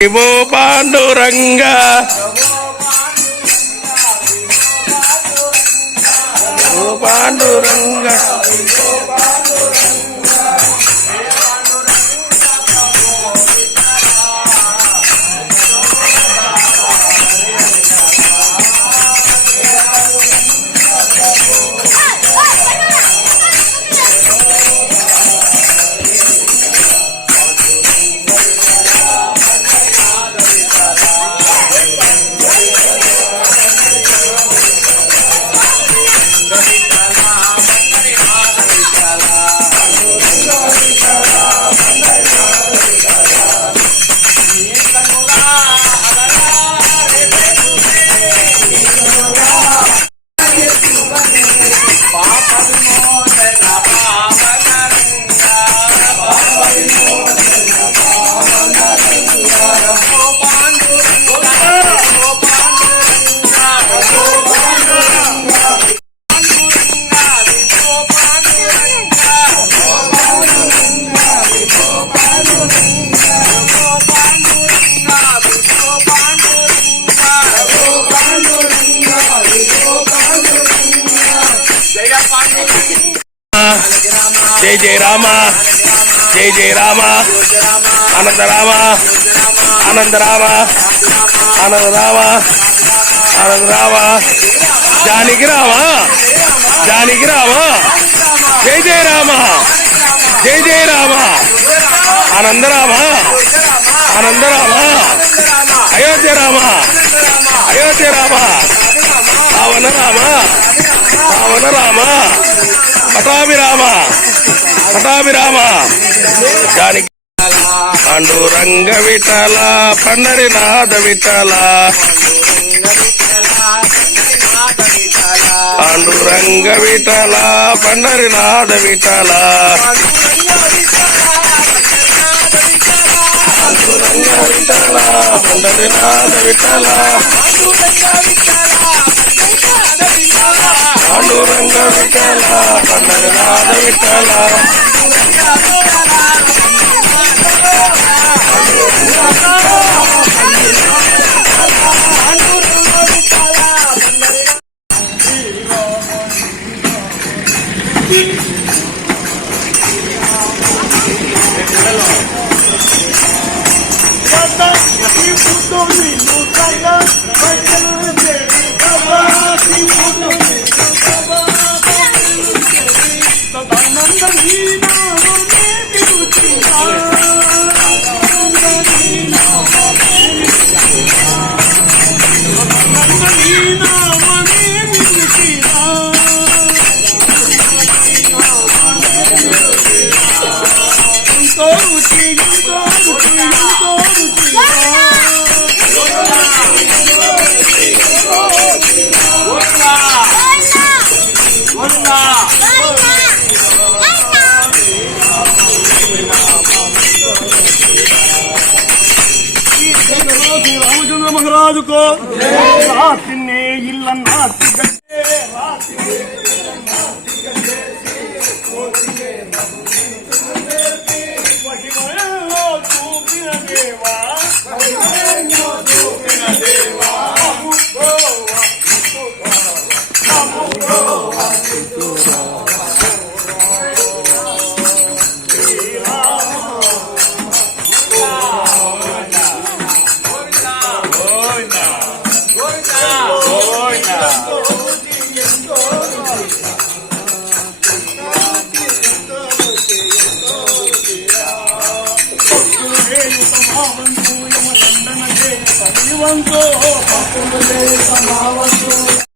విభో పాండురంగ పాండురంగ జై జై రామ జై జై రామ ఆనంద రామ ఆనంద రామ ఆనంద రామ ఆనంద రామ జానకి రామ జానకి రామ జై జై రామ జై జై రామ ఆనంద రామ ఆనంద రామ అయోధ్య రామ అయోధ్య రామ పావన రామ పావన రామ పటాభిరామ పటాభిరామ జానకి పాండురంగ విఠల పండరినాథ విఠల పాండురంగ విఠల పండరినాథ విఠల పాండురంగ విఠల పండరినాథ విఠల పాండురంగ విఠల పండరినాథ విఠల रामचंद्र महाराज को रात ने समावंतो